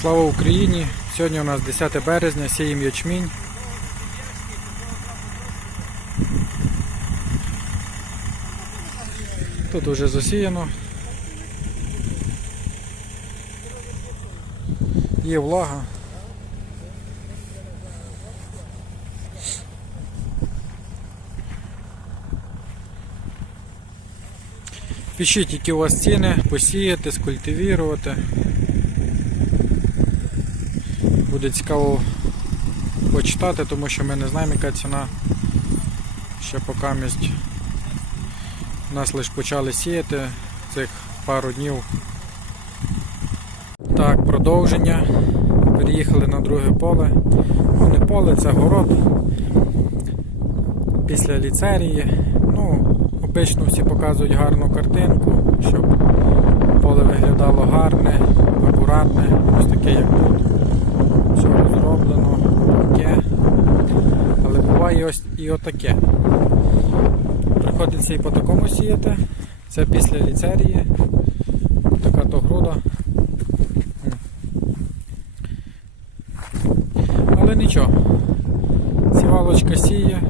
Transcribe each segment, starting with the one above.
Слава Україні! Сьогодні у нас 10 березня, сіємо ячмінь. Тут вже засіяно. Є влага. Пишіть, які у вас ціни, посіяти, скультивірувати. Буде цікаво почитати, тому що ми не знаємо, яка ціна. Ще поки місць. Нас лише почали сіяти цих пару днів. Так, продовження. Переїхали на друге поле. Ну, не поле, це город. Після ліцерії. Ну, обично всі показують гарну картинку, щоб поле виглядало гарне, акуратне, ось таке, як тут. Все розроблено, таке. Але буває ось і отаке. Приходиться і по такому сіяти. Це після ліцерії. Така то груда. Але нічого. Сівалочка сіє.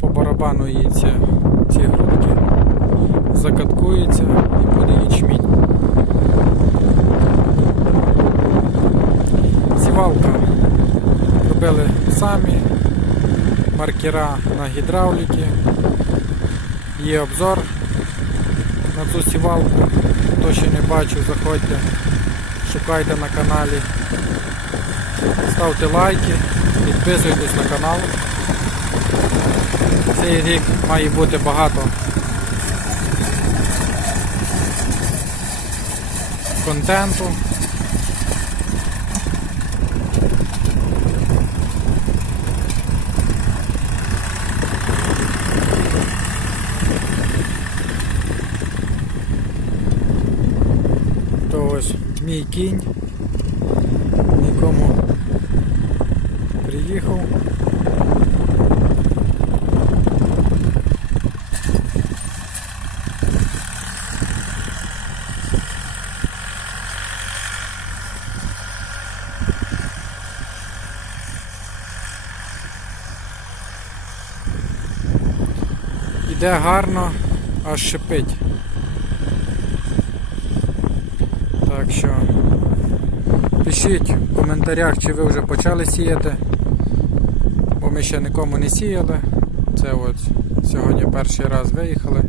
По барабану їй ці, ці грудки. Закаткується і буде ячмінь. Сівалка робили самі. Маркера на гідравліки. Є обзор на цю сівалку. Хто ще не бачив, заходьте, шукайте на каналі. Ставте лайки, підписуйтесь на канал. Цей рік має бути багато контенту. То ось мій кінь. Нікому приїхав. Іде гарно, аж шипить. Так що пишіть в коментарях, чи ви вже почали сіяти, бо ми ще нікому не сіяли. Це от сьогодні перший раз виїхали.